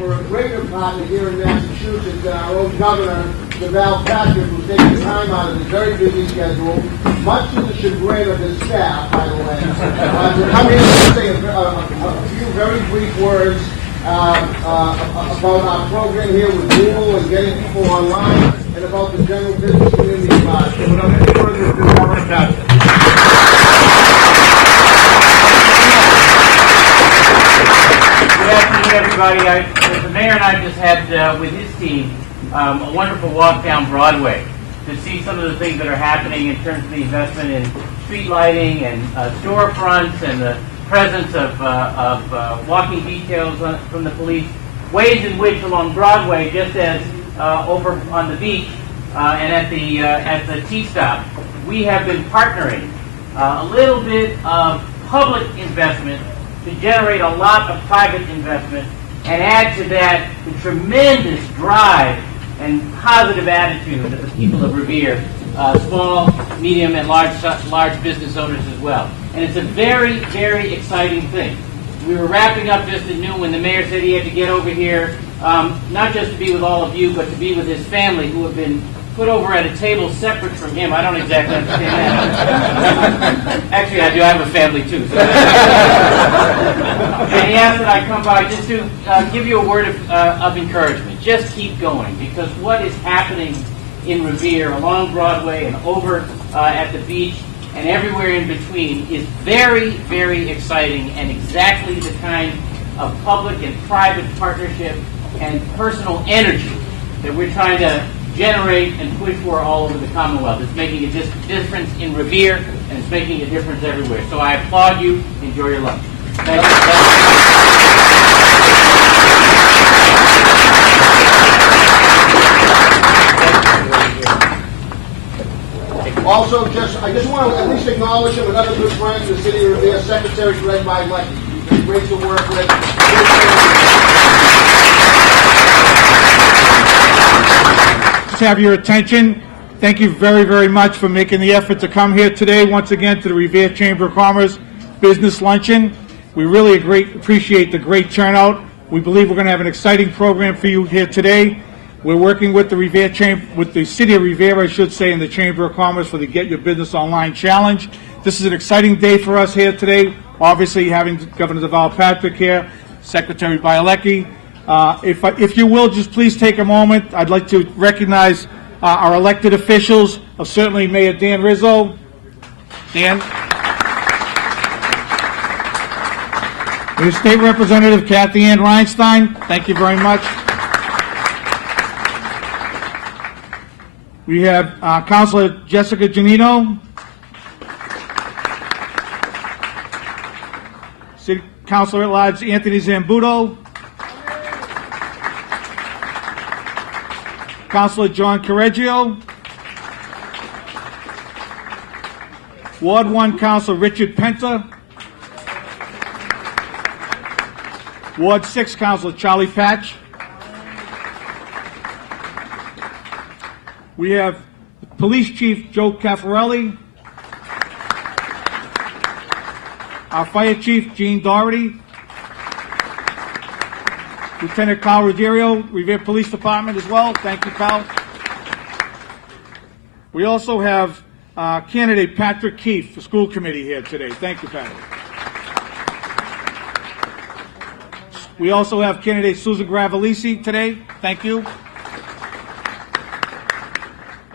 for a greater partner here in Massachusetts, our own governor, Val Patrick, who's taking time out of his very busy schedule, much to the chagrin of his staff, by the way, to come here and say a few very brief words about our program here with Google and getting people online, and about the general business community of ours. So without any further ado, Governor Patrick. Good afternoon, everybody. The mayor and I just had, with his team, a wonderful walk down Broadway to see some of the things that are happening in terms of the investment in street lighting and storefronts and the presence of walking details from the police, ways in which along Broadway, just as over on the beach and at the T-stop, we have been partnering a little bit of public investment to generate a lot of private investment and add to that the tremendous drive and positive attitude of the people of Revere, small, medium, and large business owners as well. And it's a very, very exciting thing. We were wrapping up just at noon when the mayor said he had to get over here, not just to be with all of you, but to be with his family, who have been put over at a table separate from him. I don't exactly understand that. Actually, I do. I have a family, too. So. And he asked that I come by just to give you a word of encouragement. Just keep going, because what is happening in Revere, along Broadway, and over at the beach, and everywhere in between is very, very exciting, and exactly the kind of public and private partnership and personal energy that we're trying to generate and push for all over the Commonwealth. It's making a difference in Revere, and it's making a difference everywhere. So I applaud you. Enjoy your lunch. Thank you. Also, I just want to at least acknowledge him, another good friend in the city of Revere, Secretary Greg Mike. He's been great to work with. Just have your attention. Thank you very, very much for making the effort to come here today, once again, to the Revere Chamber of Commerce Business Luncheon. We really appreciate the great turnout. We believe we're going to have an exciting program for you here today. We're working with the Revere Chamber, with the City of Revere, I should say, and the Chamber of Commerce for the Get Your Business Online Challenge. This is an exciting day for us here today. Obviously, having Governor Val Patrick here, Secretary Bielecki. If you will, just please take a moment. I'd like to recognize our elected officials, certainly Mayor Dan Rizzo. Dan. Your State Representative Kathy Ann Reinstein. Thank you very much. We have Councilor Jessica Giannino, City Councilor at Large Anthony Zambuto, Councilor John Correggio, Ward 1 Councilor Richard Penta, Ward 6 Councilor Charlie Patch. We have Police Chief Joe Caffarelli, our Fire Chief Gene Doherty, Lieutenant Carl Ruggiero, Revere Police Department as well. Thank you, Carl. We also have candidate Patrick Keefe for School Committee here today. Thank you, Patrick. We also have candidate Susan Gravelisi today. Thank you.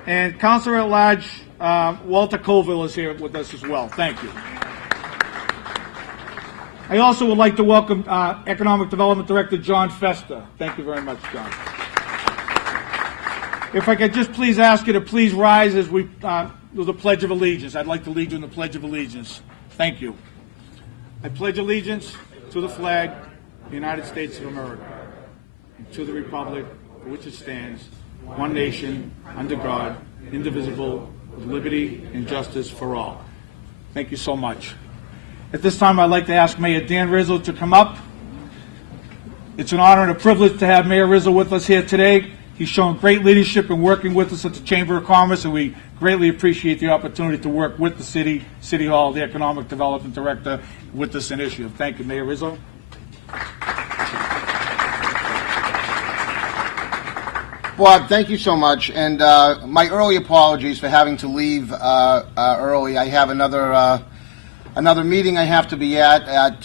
And Councilor at Large Walter Colville is here with us as well. Thank you. I also would like to welcome Economic Development Director John Festa. Thank you very much, John. If I could just please ask you to please rise as we do the Pledge of Allegiance. I'd like to lead you in the Pledge of Allegiance. Thank you. I pledge allegiance to the flag of the United States of America, and to the republic for which it stands, one nation, under God, indivisible, with liberty and justice for all. Thank you so much. At this time, I'd like to ask Mayor Dan Rizzo to come up. It's an honor and a privilege to have Mayor Rizzo with us here today. He's shown great leadership in working with us at the Chamber of Commerce, and we greatly appreciate the opportunity to work with the City Hall, the Economic Development Director, with this initiative. Thank you, Mayor Rizzo. Bob, thank you so much. And my early apologies for having to leave early. I have another meeting I have to be at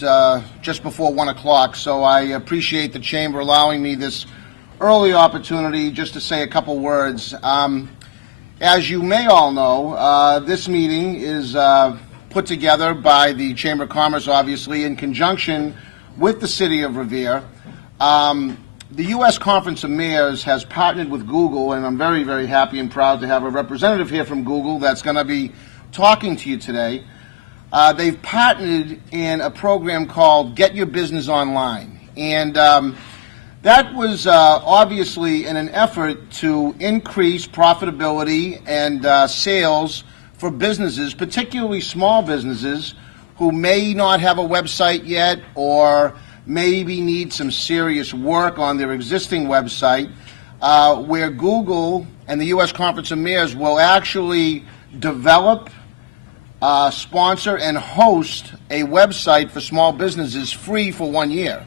just before 1 o'clock. So I appreciate the Chamber allowing me this early opportunity just to say a couple words. As you may all know, this meeting is put together by the Chamber of Commerce, obviously, in conjunction with the City of Revere. The U.S. Conference of Mayors has partnered with Google, and I'm very, very happy and proud to have a representative here from Google that's going to be talking to you today. They've partnered in a program called Get Your Business Online. And that was obviously in an effort to increase profitability and sales for businesses, particularly small businesses who may not have a website yet or maybe need some serious work on their existing website, where Google and the U.S. Conference of Mayors will actually develop, sponsor, and host a website for small businesses free for 1 year.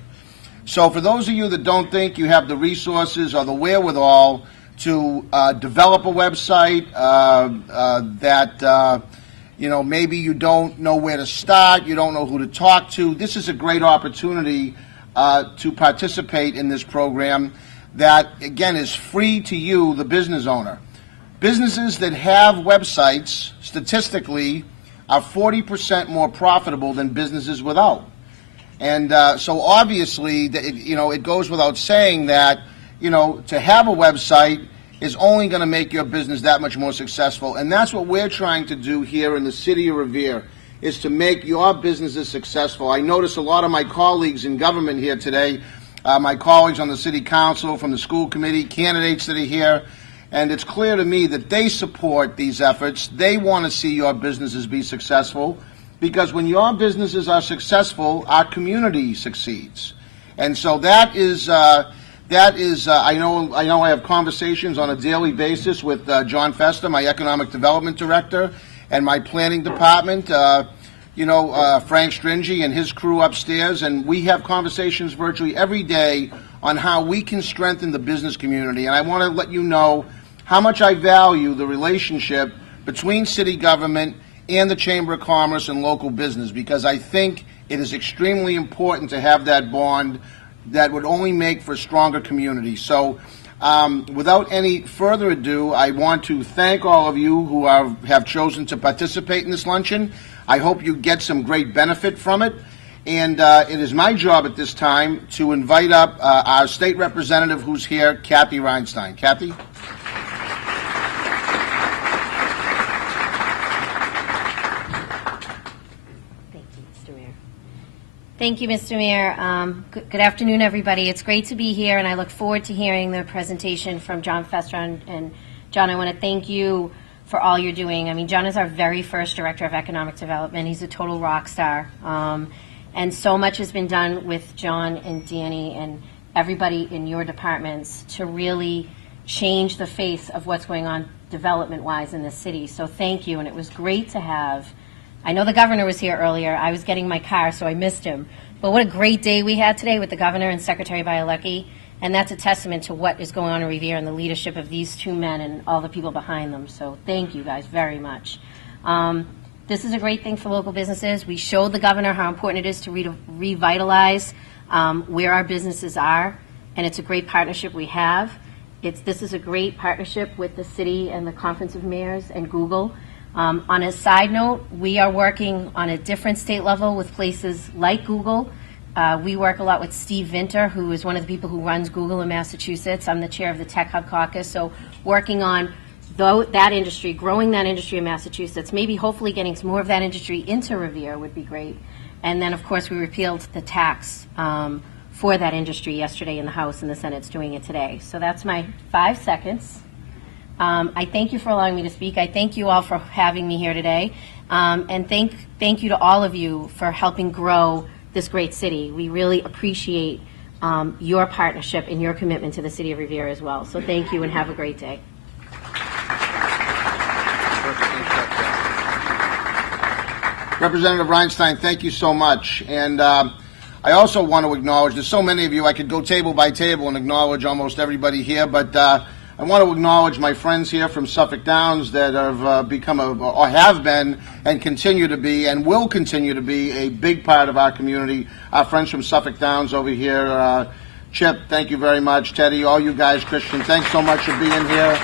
So for those of you that don't think you have the resources or the wherewithal to develop a website that maybe you don't know where to start, you don't know who to talk to, this is a great opportunity to participate in this program that, again, is free to you, the business owner. Businesses that have websites, statistically, are 40% more profitable than businesses without. And so obviously, it goes without saying that, to have a website is only going to make your business that much more successful. And that's what we're trying to do here in the City of Revere, is to make your businesses successful. I notice a lot of my colleagues in government here today, my colleagues on the City Council, from the school committee, candidates that are here, and it's clear to me that they support these efforts. They want to see your businesses be successful, because when your businesses are successful, our community succeeds. And so that is I know I have conversations on a daily basis with John Festa, my Economic Development Director, and my Planning Department, Frank Stringy and his crew upstairs, and we have conversations virtually every day on how we can strengthen the business community. And I want to let you know how much I value the relationship between city government and the Chamber of Commerce and local business, because I think it is extremely important to have that bond that would only make for a stronger community. So without any further ado, I want to thank all of you who have chosen to participate in this luncheon. I hope you get some great benefit from it. And it is my job at this time to invite up our state representative who's here, Kathy Reinstein. Kathy? Thank you, Mr. Mayor. Good afternoon, everybody. It's great to be here, and I look forward to hearing the presentation from John Fester. And John, I want to thank you for all you're doing. I mean, John is our very first Director of Economic Development. He's a total rock star. And so much has been done with John and Danny and everybody in your departments to really change the face of what's going on development-wise in the city. So thank you, and it was great to have. I know the governor was here earlier. I was getting my car, so I missed him. But what a great day we had today with the governor and Secretary Bialecki, and that's a testament to what is going on in Revere and the leadership of these two men and all the people behind them. So thank you guys very much. This is a great thing for local businesses. We showed the governor how important it is to revitalize where our businesses are, and it's a great partnership we have. This is a great partnership with the city and the Conference of Mayors and Google. On a side note, we are working on a different state level with places like Google. We work a lot with Steve Vinter, who is one of the people who runs Google in Massachusetts. I'm the chair of the Tech Hub Caucus, so working on that industry, growing that industry in Massachusetts, maybe hopefully getting some more of that industry into Revere would be great. And then, of course, we repealed the tax for that industry yesterday in the House, and the Senate's doing it today. So that's my 5 seconds. I thank you for allowing me to speak. I thank you all for having me here today. And thank you to all of you for helping grow this great city. We really appreciate your partnership and your commitment to the city of Revere as well. So thank you and have a great day. Representative Reinstein, thank you so much. And I also want to acknowledge, there's so many of you, I could go table by table and acknowledge almost everybody here, but I want to acknowledge my friends here from Suffolk Downs that have become or have been and continue to be and will continue to be a big part of our community. Our friends from Suffolk Downs over here, Chip, thank you very much. Teddy, all you guys, Christian, thanks so much for being here.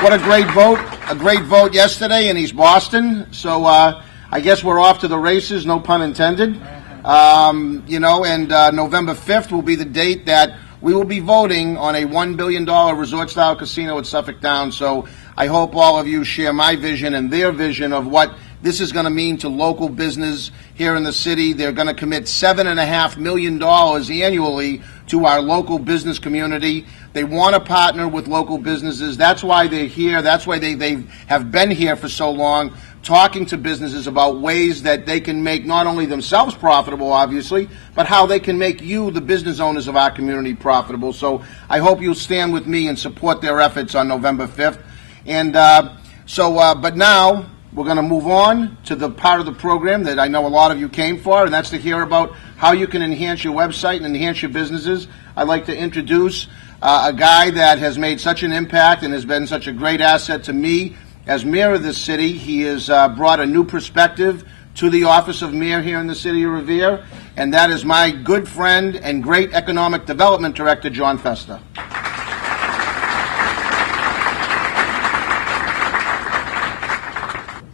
What a great vote yesterday in East Boston. So I guess we're off to the races, no pun intended. And November 5th will be the date that we will be voting on a $1 billion resort-style casino at Suffolk Downs. So I hope all of you share my vision and their vision of what this is going to mean to local business here in the city. They're going to commit $7.5 million annually to our local business community. They want to partner with local businesses. That's why they're here. That's why they have been here for so long, talking to businesses about ways that they can make not only themselves profitable, obviously, but how they can make you, the business owners of our community, profitable. So I hope you'll stand with me and support their efforts on November 5th. And but now we're going to move on to the part of the program that I know a lot of you came for, and that's to hear about how you can enhance your website and enhance your businesses. I'd like to introduce a guy that has made such an impact and has been such a great asset to me as mayor of this city. He has brought a new perspective to the office of mayor here in the city of Revere, and that is my good friend and great economic development director, John Festa.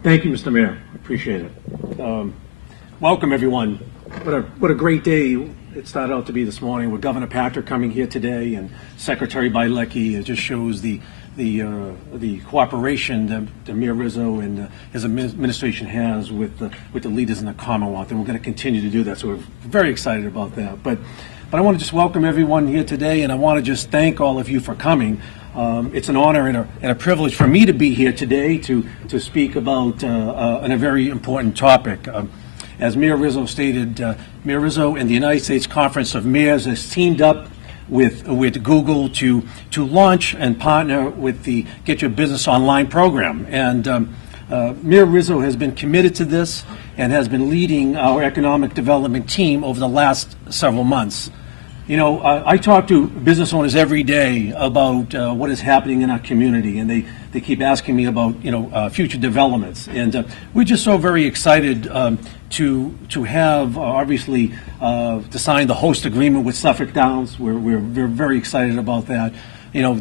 Thank you, Mr. Mayor. I appreciate it. Welcome, everyone. What a great day it started out to be this morning with Governor Patrick coming here today and Secretary Bilecki. It just shows the cooperation that Mayor Rizzo and his administration has with the leaders in the Commonwealth, and we're going to continue to do that. So we're very excited about that. But I want to just welcome everyone here today, and I want to just thank all of you for coming. It's an honor and a privilege for me to be here today to speak about a very important topic. As Mayor Rizzo stated, Mayor Rizzo and the United States Conference of Mayors has teamed up with Google to launch and partner with the Get Your Business Online program. And Mayor Rizzo has been committed to this and has been leading our economic development team over the last several months. You know, I talk to business owners every day about what is happening in our community, and they keep asking me about, future developments. And we're just so very excited to have, obviously, to sign the host agreement with Suffolk Downs. We're very excited about that. You know,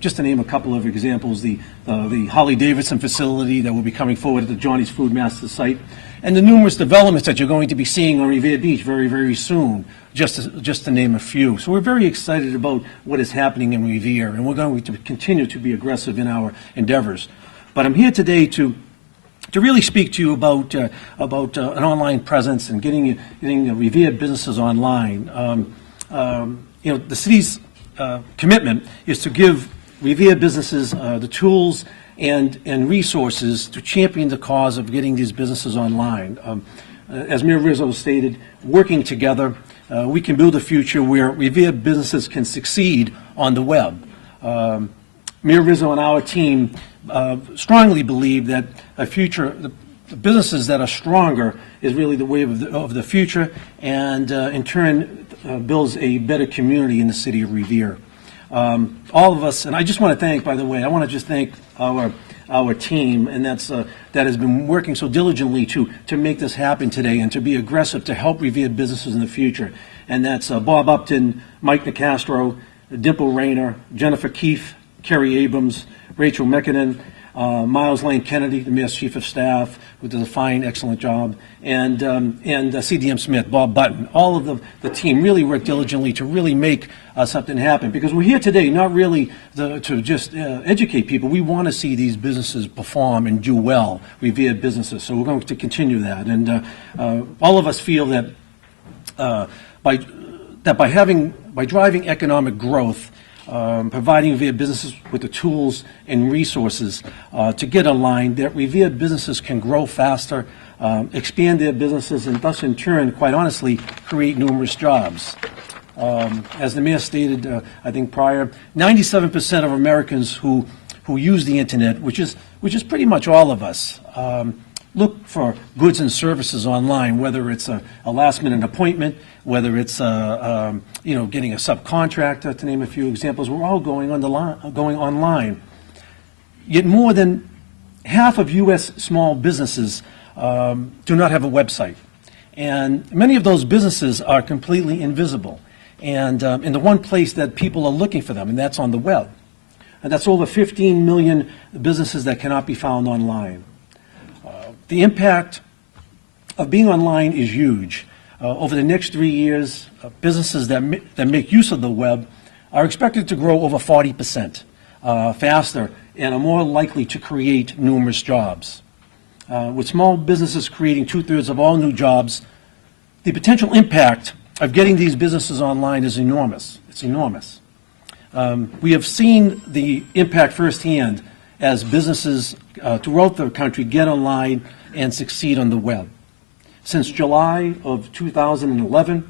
just to name a couple of examples, the Harley-Davidson facility that will be coming forward at the Johnny's Food Master site, and the numerous developments that you're going to be seeing on Revere Beach very, very soon, just to name a few. So we're very excited about what is happening in Revere, and we're going to continue to be aggressive in our endeavors. But I'm here today to really speak to you about an online presence and getting Revere businesses online. The city's commitment is to give Revere businesses the tools and resources to champion the cause of getting these businesses online. As Mayor Rizzo stated, working together, we can build a future where Revere businesses can succeed on the web. Mayor Rizzo and our team strongly believe that a future, the businesses that are stronger is really the way of the future, and in turn builds a better community in the city of Revere. All of us, and I just want to thank, by the way, I want to just thank our team, and that has been working so diligently to make this happen today and to be aggressive to help Revere businesses in the future. And that's Bob Upton, Mike Nicastro, Dimple Rayner, Jennifer Keefe, Kerry Abrams, Rachel Mekinen, Miles Lane Kennedy, the Mayor's Chief of Staff, who does a fine, excellent job, and CDM Smith, Bob Button. All of the team really worked diligently to really make something happen, because we're here today not really to just educate people. We want to see these businesses perform and do well, Revere businesses, so we're going to continue that. And all of us feel that by driving economic growth, providing Revere businesses with the tools and resources to get online, that Revere businesses can grow faster, expand their businesses, and thus in turn, quite honestly, create numerous jobs. As the mayor stated, I think prior, 97% of Americans who use the internet, which is pretty much all of us, look for goods and services online, whether it's a last-minute appointment, whether it's getting a subcontractor, to name a few examples. We're all going online. Yet more than half of U.S. small businesses do not have a website. And many of those businesses are completely invisible. And in the one place that people are looking for them, and that's on the web. And that's over 15 million businesses that cannot be found online. The impact of being online is huge. Over the next 3 years, businesses that make use of the web are expected to grow over 40% faster and are more likely to create numerous jobs. With small businesses creating 2/3 of all new jobs, the potential impact of getting these businesses online is enormous. It's enormous. We have seen the impact firsthand as businesses throughout the country get online and succeed on the web. Since July of 2011,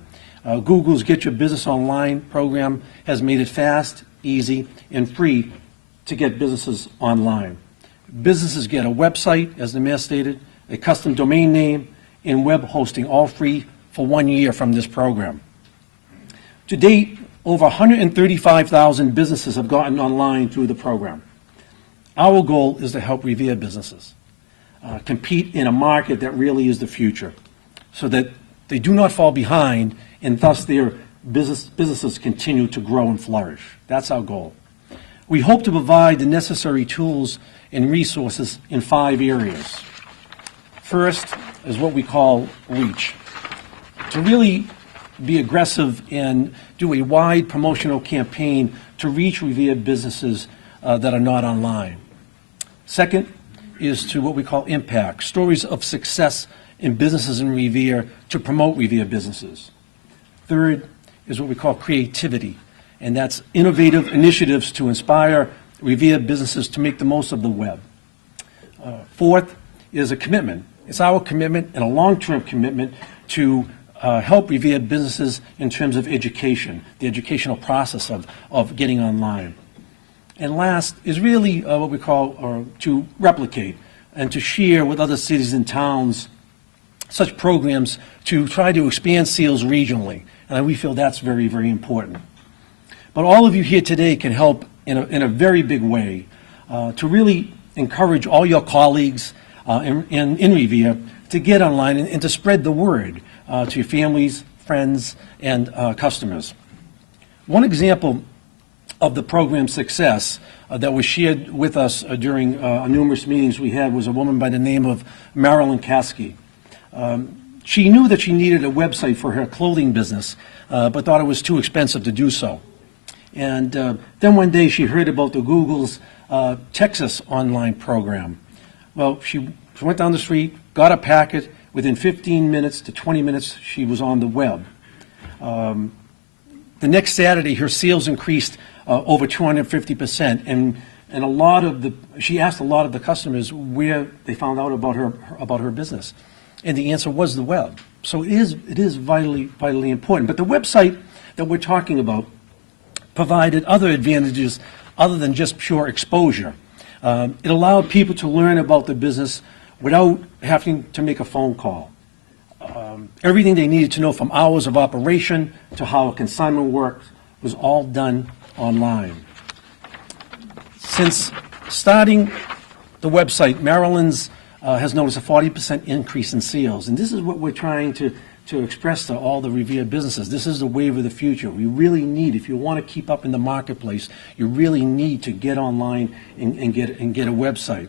Google's Get Your Business Online program has made it fast, easy, and free to get businesses online. Businesses get a website, as the mayor stated, a custom domain name, and web hosting, all free for 1 year from this program. To date, over 135,000 businesses have gotten online through the program. Our goal is to help Revere businesses compete in a market that really is the future, so that they do not fall behind and thus their businesses continue to grow and flourish. That's our goal. We hope to provide the necessary tools and resources in 5 areas. First is what we call reach. To really be aggressive and do a wide promotional campaign to reach Revere businesses that are not online. Second is to what we call impact, stories of success in businesses in Revere to promote Revere businesses. Third is what we call creativity, and that's innovative initiatives to inspire Revere businesses to make the most of the web. Fourth is a commitment. It's our commitment and a long-term commitment to help Revere businesses in terms of education, the educational process of getting online. And last is really what we call to replicate and to share with other cities and towns such programs to try to expand sales regionally. And we feel that's very, very important. But all of you here today can help in a very big way to really encourage all your colleagues in Revere to get online and to spread the word to your families, friends, and customers. One example of the program's success that was shared with us during numerous meetings we had was a woman by the name of Marilyn Caskey. She knew that she needed a website for her clothing business, but thought it was too expensive to do so. And then one day she heard about the Google's Texas online program. Well, she went down the street, got a packet. Within 15 minutes to 20 minutes, she was on the web. The next Saturday, her sales increased over 250%, and she asked a lot of the customers where they found out about her business, and the answer was the web. So it is vitally important. But the website that we're talking about provided other advantages other than just pure exposure. It allowed people to learn about the business without having to make a phone call. Everything they needed to know, from hours of operation to how a consignment worked, was all done online. Since starting the website, Maryland's has noticed a 40% increase in sales, and this is what we're trying to express to all the Revere businesses. This is the wave of the future. We really need, if you want to keep up in the marketplace, you really need to get online and get a website.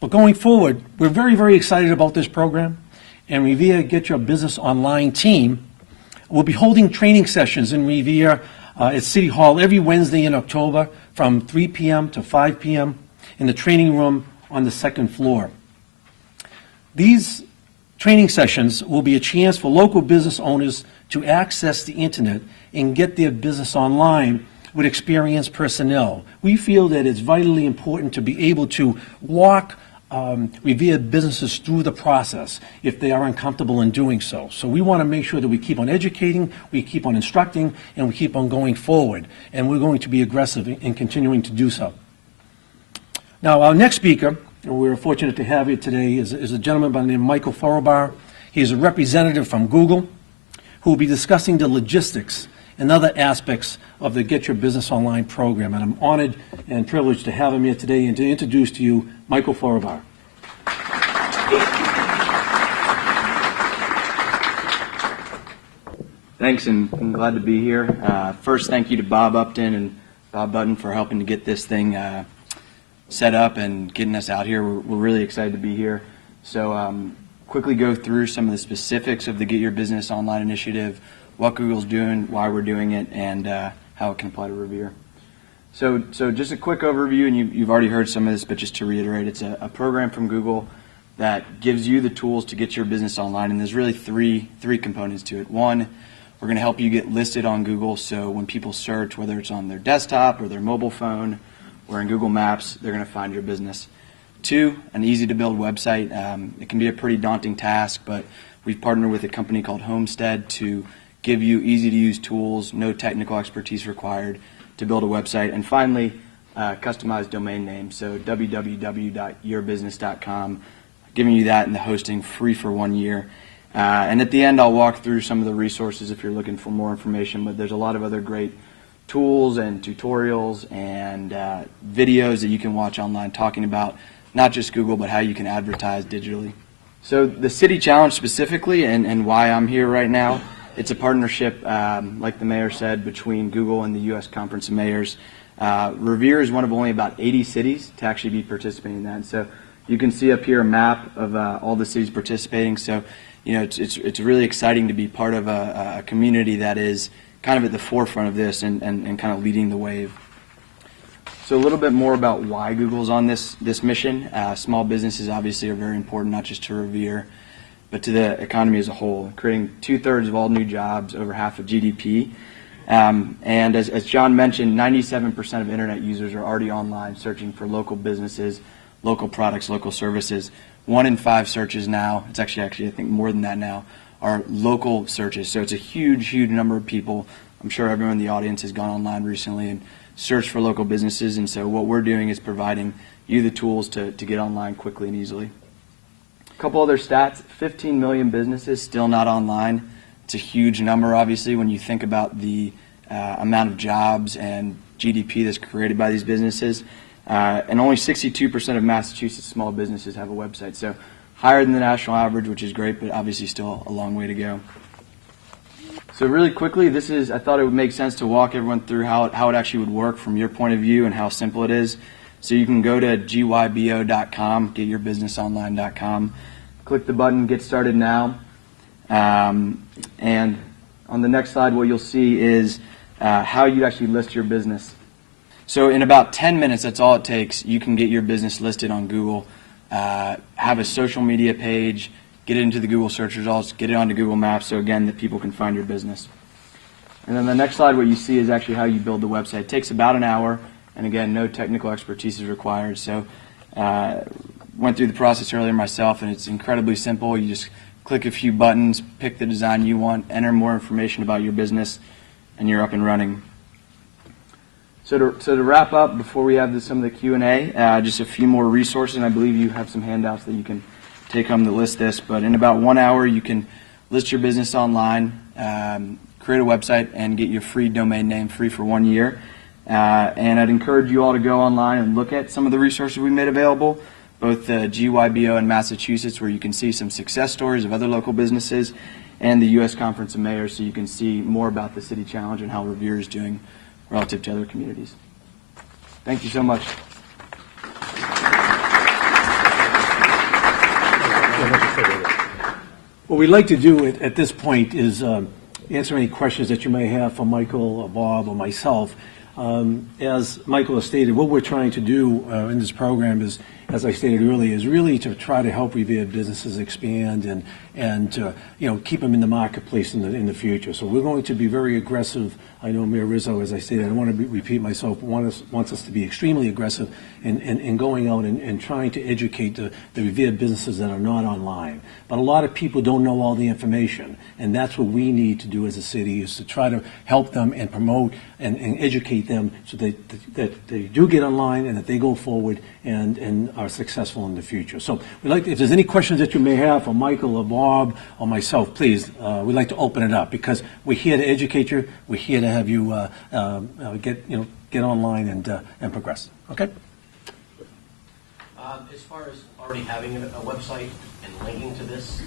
But going forward, we're very, very excited about this program, and Revere Get Your Business Online team will be holding training sessions in Revere at City Hall every Wednesday in October from 3 p.m. to 5 p.m. in the training room on the second floor. These training sessions will be a chance for local business owners to access the internet and get their business online with experienced personnel. We feel that it's vitally important to be able to walk Revere businesses through the process if they are uncomfortable in doing so. So we want to make sure that we keep on educating, we keep on instructing, and we keep on going forward. And we're going to be aggressive in continuing to do so. Now, our next speaker, and we're fortunate to have here today, is a gentleman by the name of Michael Forobar. He is a representative from Google, who will be discussing the logistics and other aspects of the Get Your Business Online program. And I'm honored and privileged to have him here today and to introduce to you Michael Forovar. Thanks, and I'm glad to be here. First, thank you to Bob Upton and Bob Button for helping to get this thing set up and getting us out here. We're really excited to be here. So quickly go through some of the specifics of the Get Your Business Online initiative, what Google's doing, why we're doing it, and how it can apply to Revere. So just a quick overview, and you've already heard some of this, but just to reiterate, it's a program from Google that gives you the tools to get your business online, and there's really three components to it. One, we're going to help you get listed on Google, so when people search, whether it's on their desktop or their mobile phone or in Google Maps, they're going to find your business. Two, an easy-to-build website. It can be a pretty daunting task, but we've partnered with a company called Homestead to give you easy-to-use tools, no technical expertise required, to build a website. And finally, customized domain name, so www.yourbusiness.com, giving you that and the hosting free for 1 year. And at the end, I'll walk through some of the resources if you're looking for more information, but there's a lot of other great tools and tutorials and videos that you can watch online talking about not just Google, but how you can advertise digitally. So the City Challenge specifically, and why I'm here right now, it's a partnership, like the mayor said, between Google and the U.S. Conference of Mayors. Revere is one of only about 80 cities to actually be participating in that. So you can see up here a map of all the cities participating. So it's really exciting to be part of a community that is kind of at the forefront of this and kind of leading the wave. So a little bit more about why Google's on this mission. Small businesses obviously are very important, not just to Revere, but to the economy as a whole, creating 2/3 of all new jobs, over half of GDP. And as John mentioned, 97% of internet users are already online searching for local businesses, local products, local services. 1 in 5 searches now, it's actually I think more than that now, are local searches. So it's a huge number of people. I'm sure everyone in the audience has gone online recently and searched for local businesses. And so what we're doing is providing you the tools to get online quickly and easily. A couple other stats, 15 million businesses still not online. It's a huge number, obviously, when you think about the amount of jobs and GDP that's created by these businesses. And only 62% of Massachusetts small businesses have a website. So higher than the national average, which is great, but obviously still a long way to go. So really quickly, I thought it would make sense to walk everyone through how it actually would work from your point of view and how simple it is. So you can go to gybo.com, getyourbusinessonline.com, click the button, get started now. And on the next slide, what you'll see is how you actually list your business. So in about 10 minutes, that's all it takes. You can get your business listed on Google, have a social media page, get it into the Google search results, get it onto Google Maps, so again, that people can find your business. And then the next slide, what you see is actually how you build the website. It takes about an hour, and again, no technical expertise is required. So went through the process earlier myself, and it's incredibly simple. You just click a few buttons, pick the design you want, enter more information about your business, and you're up and running. So to wrap up, before we have some of the Q&A, just a few more resources, and I believe you have some handouts that you can take home to list this, but in about 1 hour, you can list your business online, create a website, and get your free domain name free for 1 year. And I'd encourage you all to go online and look at some of the resources we made available, both the GYBO in Massachusetts, where you can see some success stories of other local businesses, and the U.S. Conference of Mayors, so you can see more about the City Challenge and how Revere is doing relative to other communities. Thank you so much. What we'd like to do at this point is answer any questions that you may have for Michael or Bob or myself. As Michael has stated, what we're trying to do in this program is, as I stated earlier, is really to try to help Revere businesses expand and keep them in the marketplace in the future. So we're going to be very aggressive. I know Mayor Rizzo, as I stated, I don't want to repeat myself, wants us to be extremely aggressive in going out and trying to educate the Revere businesses that are not online. But a lot of people don't know all the information, and that's what we need to do as a city, is to try to help them and promote and educate them so that they do get online and that they go forward and are successful in the future. So we'd like if there's any questions that you may have for Michael or Bob or myself, please, we'd like to open it up because we're here to educate you. We're here to have you get online and progress. Okay. As far as already having a website and linking to this,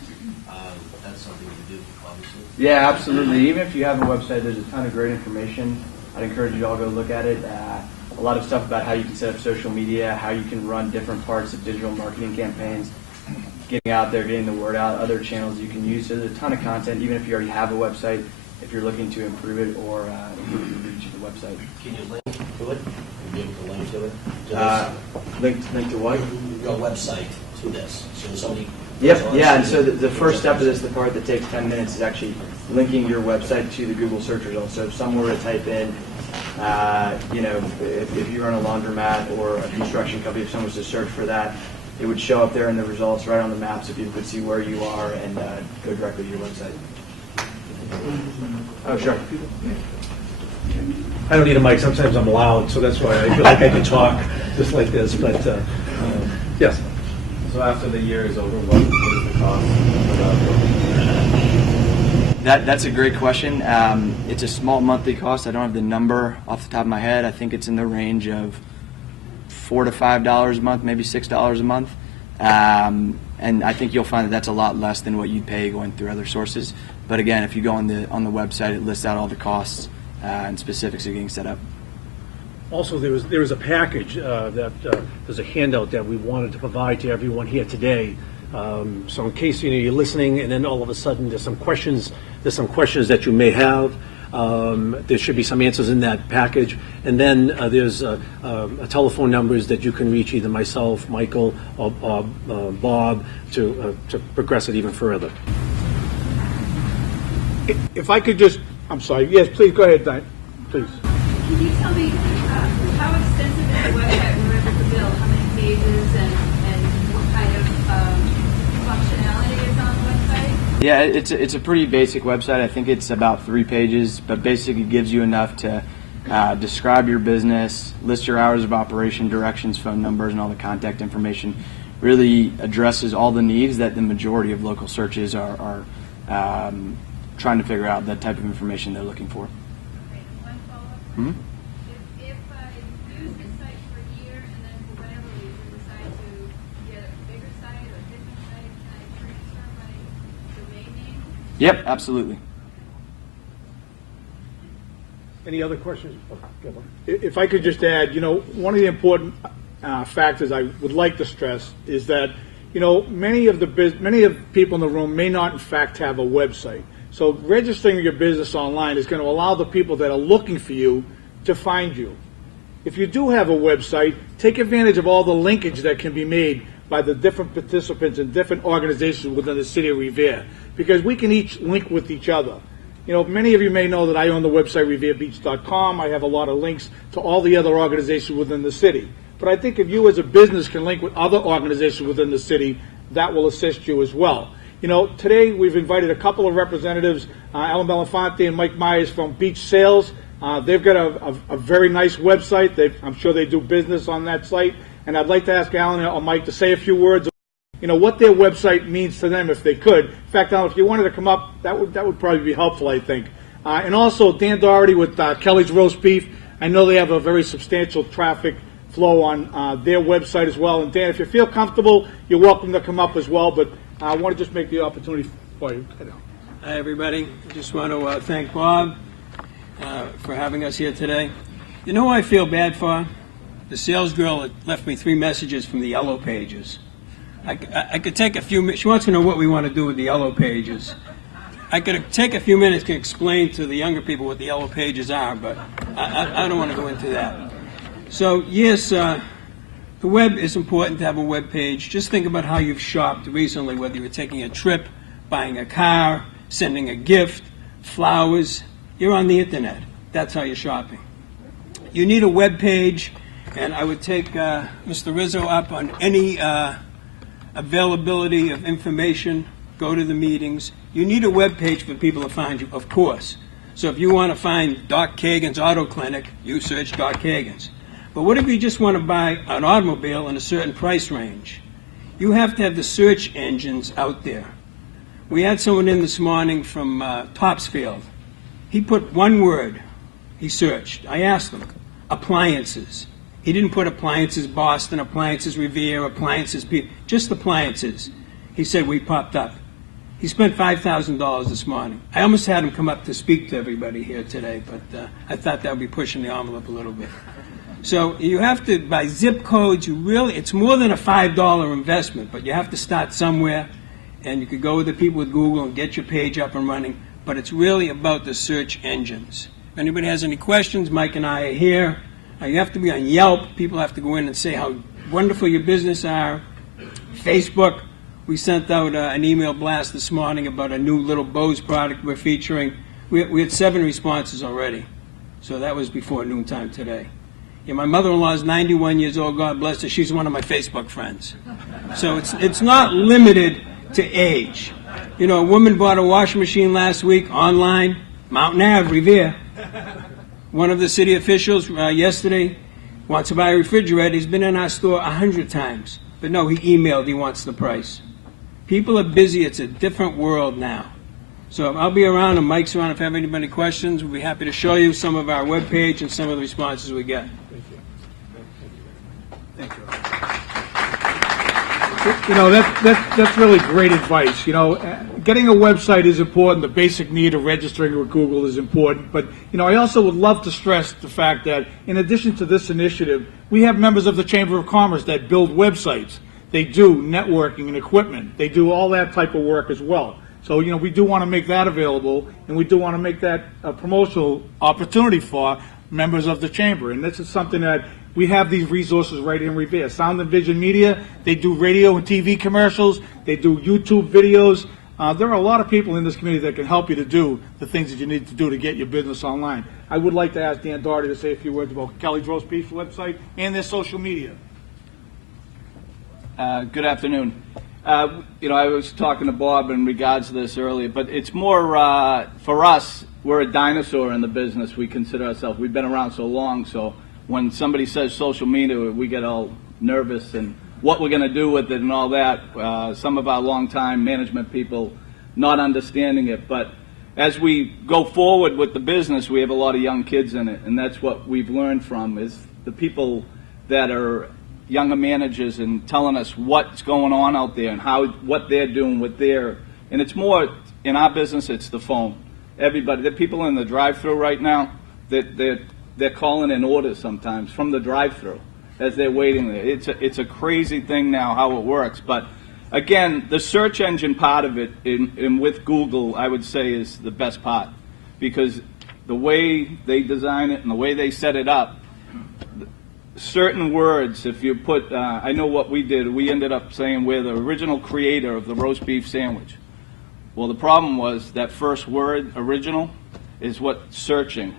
that's something you do, obviously. Yeah, absolutely. Even if you have a website, there's a ton of great information. I'd encourage you to all go look at it. A lot of stuff about how you can set up social media, how you can run different parts of digital marketing campaigns, getting out there, getting the word out, other channels you can use. So there's a ton of content, even if you already have a website, if you're looking to improve it or improve the reach of the website. Can you link to it? Be able to link to it? Link to what? Your website to this. So somebody. Yep, yeah, and so the first step of this, the part that takes 10 minutes, is actually linking your website to the Google search results. So if someone were to type in, if you run a laundromat or a construction company, if someone was to search for that, it would show up there in the results right on the map so people could see where you are and go directly to your website. Oh, sure. I don't need a mic. Sometimes I'm loud, so that's why I feel like I can talk just like this. But yes. So after the year is over, what is the cost? That's a great question. It's a small monthly cost. I don't have the number off the top of my head. I think it's in the range of $4 to $5 a month, maybe $6 a month. And I think you'll find that that's a lot less than what you'd pay going through other sources. But again, if you go on the website, it lists out all the costs and specifics of getting set up. Also, there was a package there's a handout that we wanted to provide to everyone here today. So in case you're listening, and then all of a sudden there's some questions that you may have. There should be some answers in that package, and then there's a telephone numbers that you can reach either myself, Michael, or Bob to progress it even further. If I could just, I'm sorry, yes, please, go ahead, Diane, please. Can you tell me how extensive is the website we're able to build? How many pages and what kind of functionality is on the website? Yeah, it's a pretty basic website. I think it's about 3 pages, but basically gives you enough to describe your business, list your hours of operation, directions, phone numbers, and all the contact information. Really addresses all the needs that the majority of local searches are trying to figure out, that type of information they're looking for. Okay, one follow-up. Mm-hmm. If I use this site for a year and then for whatever reason decide to get a bigger site or a different site, can I transfer my domain name? Yep, absolutely. Any other questions? If I could just add, one of the important factors I would like to stress is that, many of people in the room may not, in fact, have a website. So registering your business online is going to allow the people that are looking for you to find you. If you do have a website, take advantage of all the linkage that can be made by the different participants and different organizations within the city of Revere, because we can each link with each other. Many of you may know that I own the website reverebeach.com. I have a lot of links to all the other organizations within the city. But I think if you as a business can link with other organizations within the city, that will assist you as well. Today we've invited a couple of representatives, Alan Belafonte and Mike Myers from Beach Sales. They've got a very nice website. I'm sure they do business on that site. And I'd like to ask Alan or Mike to say a few words what their website means to them if they could. In fact, Alan, if you wanted to come up, that would probably be helpful, I think. And also Dan Doherty with Kelly's Roast Beef. I know they have a very substantial traffic flow on their website as well. And Dan, if you feel comfortable, you're welcome to come up as well. But I want to just make the opportunity for you. Hi, everybody. I just want to thank Bob for having us here today. You know who I feel bad for? The sales girl that left me 3 messages from the Yellow Pages. I could take a few minutes. She wants to know what we want to do with the Yellow Pages. I could take a few minutes to explain to the younger people what the Yellow Pages are, but I don't want to go into that. So, yes, the web is important to have a web page. Just think about how you've shopped recently, whether you were taking a trip, buying a car, sending a gift, flowers. You're on the internet. That's how you're shopping. You need a web page, and I would take Mr. Rizzo up on any availability of information. Go to the meetings. You need a web page for people to find you, of course. So if you want to find Doc Kagan's Auto Clinic, you search Doc Kagan's. But what if you just want to buy an automobile in a certain price range? You have to have the search engines out there. We had someone in this morning from Topsfield. He put one word. He searched. I asked him, appliances. He didn't put appliances Boston, appliances Revere, appliances just appliances. He said we popped up. He spent $5,000 this morning. I almost had him come up to speak to everybody here today, but I thought that would be pushing the envelope a little bit. So you have to, by zip codes, it's more than a $5 investment, but you have to start somewhere, and you could go with the people with Google and get your page up and running, but it's really about the search engines. If anybody has any questions, Mike and I are here. You have to be on Yelp. People have to go in and say how wonderful your business are. Facebook, we sent out an email blast this morning about a new little Bose product we're featuring. We had 7 responses already, so that was before noontime today. Yeah, my mother-in-law is 91 years old, God bless her. She's one of my Facebook friends. So it's not limited to age. You know, a woman bought a washing machine last week online, Mountain Ave, Revere. One of the city officials yesterday wants to buy a refrigerator. He's been in our store 100 times. But no, he emailed, he wants the price. People are busy. It's a different world now. So I'll be around and Mike's around. If you have anybody questions, we'll be happy to show you some of our webpage and some of the responses we get. Thank you. You know, that's really great advice. You know, getting a website is important. The basic need of registering with Google is important. But, you know, I also would love to stress the fact that in addition to this initiative, we have members of the Chamber of Commerce that build websites. They do networking and equipment. They do all that type of work as well. So, you know, we do want to make that available, and we do want to make that a promotional opportunity for members of the Chamber. And this is something that we have these resources right in Revere. Sound and Vision Media, they do radio and TV commercials. They do YouTube videos. There are a lot of people in this community that can help you to do the things that you need to do to get your business online. I would like to ask Dan Doherty to say a few words about Kelly's Roast Beef website and their social media. Good afternoon. You know, I was talking to Bob in regards to this earlier, but it's more for us, we're a dinosaur in the business, we consider ourselves. We've been around so long, so when somebody says social media, we get all nervous and what we're going to do with it and all that. Some of our longtime management people not understanding it, but as we go forward with the business, we have a lot of young kids in it, and that's what we've learned from is the people that are younger managers and telling us what's going on out there and what they're doing with their, and it's more in our business, it's the phone. Everybody, the people in the drive-thru right now, they're calling in orders sometimes from the drive-thru as they're waiting there. It's a crazy thing now how it works, but again, the search engine part of it, and with Google, I would say is the best part, because the way they design it and the way they set it up, certain words, if you put, I know what we did, we ended up saying we're the original creator of the roast beef sandwich. Well, the problem was that first word, original, is what's searching.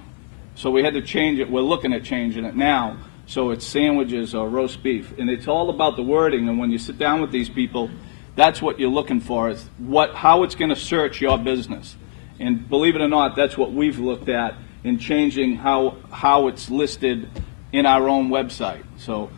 So we had to change it. We're looking at changing it now. So it's sandwiches or roast beef. And it's all about the wording. And when you sit down with these people, that's what you're looking for, is how it's going to search your business. And believe it or not, that's what we've looked at in changing how it's listed in our own website. So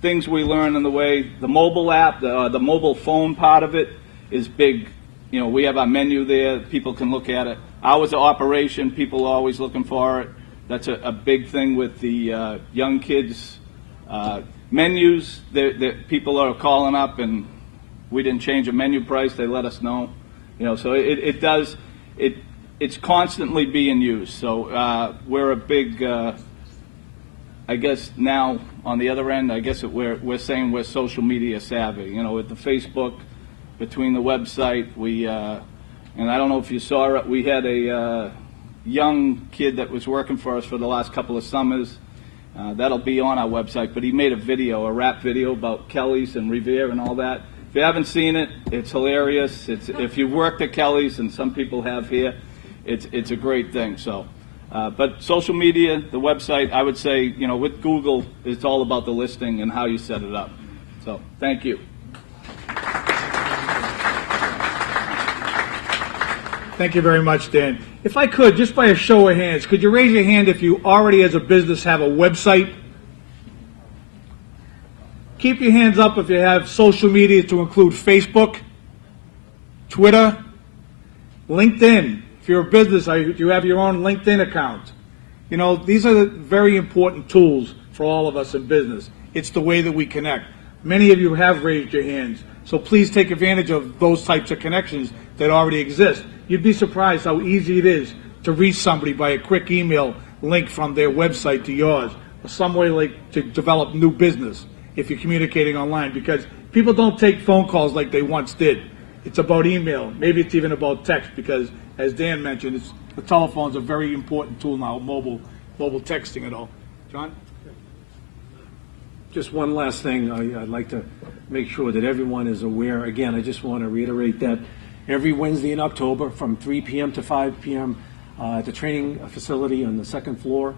things we learn in the way, the mobile app, the mobile phone part of it is big. You know, we have our menu there. People can look at it. Hours of operation, people are always looking for it. That's a big thing with the young kids. Menus, people are calling up and we didn't change a menu price. They let us know. You know, so it's constantly being used. So we're a big, I guess now on the other end, I guess we're saying we're social media savvy. You know, with the Facebook, between the website, and I don't know if you saw it, we had a young kid that was working for us for the last couple of summers. That'll be on our website, but he made a rap video about Kelly's and Revere and all that. If you haven't seen it, it's hilarious. If you worked at Kelly's, and some people have here, it's a great thing. So, but social media, the website, I would say, you know, with Google, it's all about the listing and how you set it up. So, thank you. Thank you very much, Dan. If I could, just by a show of hands, could you raise your hand if you already as a business have a website? keep your hands up if you have social media, to include Facebook, Twitter, LinkedIn. If you're a business, you have your own LinkedIn account. You know, these are very important tools for all of us in business. It's the way that we connect. Many of you have raised your hands, so please take advantage of those types of connections that already exist. You'd be surprised how easy it is to reach somebody by a quick email link from their website to yours, or some way like to develop new business if you're communicating online, because people don't take phone calls like they once did. It's about email. Maybe it's even about text, because as Dan mentioned, the telephone's a very important tool now, mobile texting and all. John? Just one last thing, I'd like to make sure that everyone is aware. Again, I just want to reiterate that every Wednesday in October from 3 p.m. to 5 p.m. At the training facility on the second floor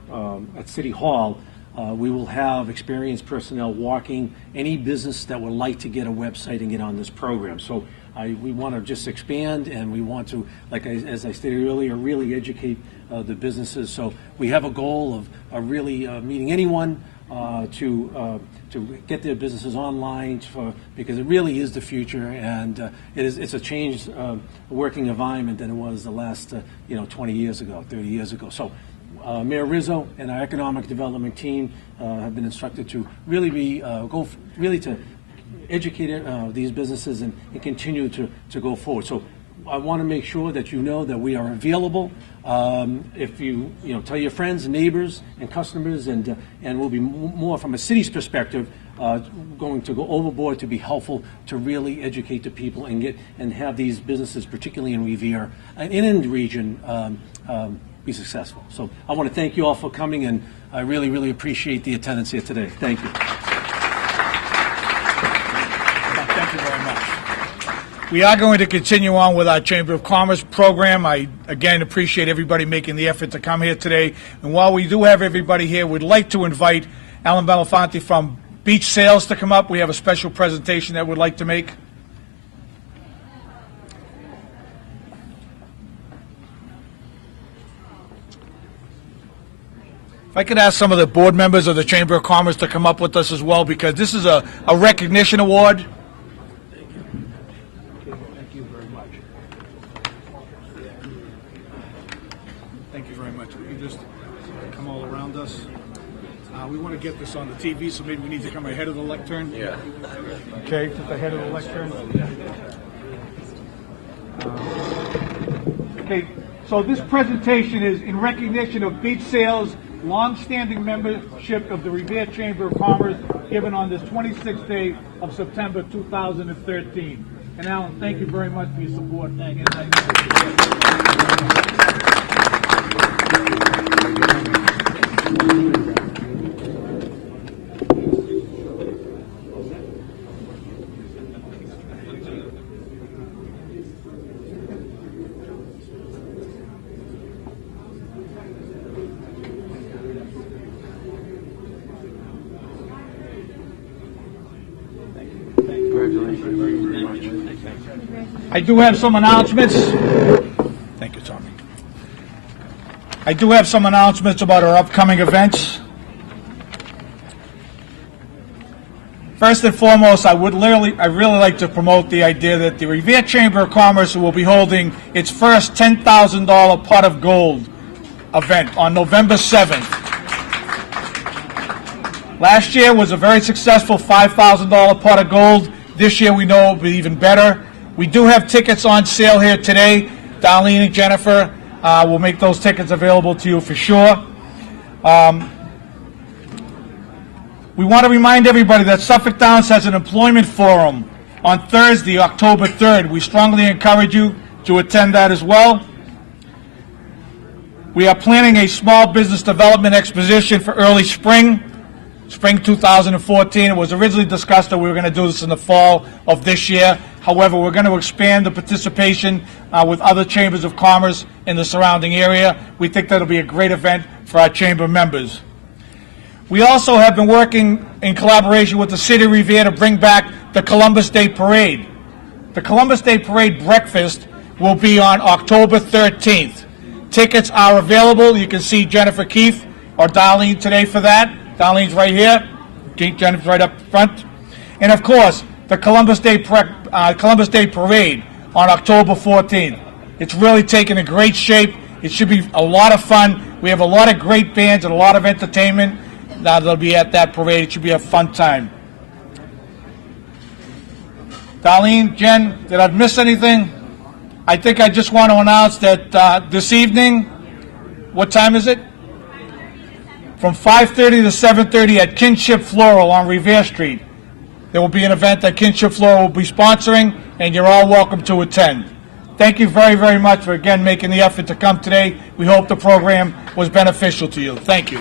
at City Hall, we will have experienced personnel walking any business that would like to get a website and get on this program. So we want to just expand, and we want to, as I stated earlier, really educate the businesses. So we have a goal of really meeting anyone to get their businesses online, because it really is the future, and it's a changed working environment than it was the last 20 years ago, 30 years ago. So Mayor Rizzo and our economic development team have been instructed to really to educate these businesses and continue to go forward. So I want to make sure that you know that we are available. If you tell your friends, neighbors, and customers, and we'll be more from a city's perspective going to go overboard to be helpful to really educate the people and have these businesses, particularly in Revere and in the region, be successful. So I want to thank you all for coming, and I really, really appreciate the attendance here today. Thank you. Thank you very much. We are going to continue on with our Chamber of Commerce program. I, again, appreciate everybody making the effort to come here today. And while we do have everybody here, we'd like to invite Alan Belafonte from Beach Sales to come up. We have a special presentation that we'd like to make. If I could ask some of the board members of the Chamber of Commerce to come up with us as well, because this is a recognition award. Thank you very much. Thank you very much. Will you just come all around us? We want to get this on the TV, so maybe we need to come ahead of the lectern. Yeah. Okay, just ahead of the lectern. Okay, so this presentation is in recognition of Beach Sales' long-standing membership of the Revere Chamber of Commerce, given on this 26th day of September 2013. And Alan, thank you very much for your support. Thank you. I do have some announcements. Thank you, Tommy. I do have some announcements about our upcoming events. First and foremost, I really like to promote the idea that the Revere Chamber of Commerce will be holding its first $10,000 pot of gold event on November 7th. Last year was a very successful $5,000 pot of gold. This year we know it will be even better. We do have tickets on sale here today. Darlene and Jennifer will make those tickets available to you for sure. We want to remind everybody that Suffolk Downs has an employment forum on Thursday, October 3rd. We strongly encourage you to attend that as well. We are planning a small business development exposition for early spring 2014. It was originally discussed that we were going to do this in the fall of this year. However, we're going to expand the participation with other chambers of commerce in the surrounding area. We think that'll be a great event for our chamber members. We also have been working in collaboration with the City of Revere to bring back the Columbus Day Parade. The Columbus Day Parade breakfast will be on October 13th. Tickets are available. You can see Jennifer Keefe or Darlene today for that. Darlene's right here. Jennifer's right up front. And of course, the Columbus Day Parade on October 14th. It's really taken a great shape. It should be a lot of fun. We have a lot of great bands and a lot of entertainment that'll be at that parade. It should be a fun time. Darlene, Jen, did I miss anything? I think I just want to announce that this evening, what time is it? From 5:30 to 7:30 at Kinship Floral on Revere Street. There will be an event that Kinship Floral will be sponsoring, and you're all welcome to attend. Thank you very, very much for, again, making the effort to come today. We hope the program was beneficial to you. Thank you.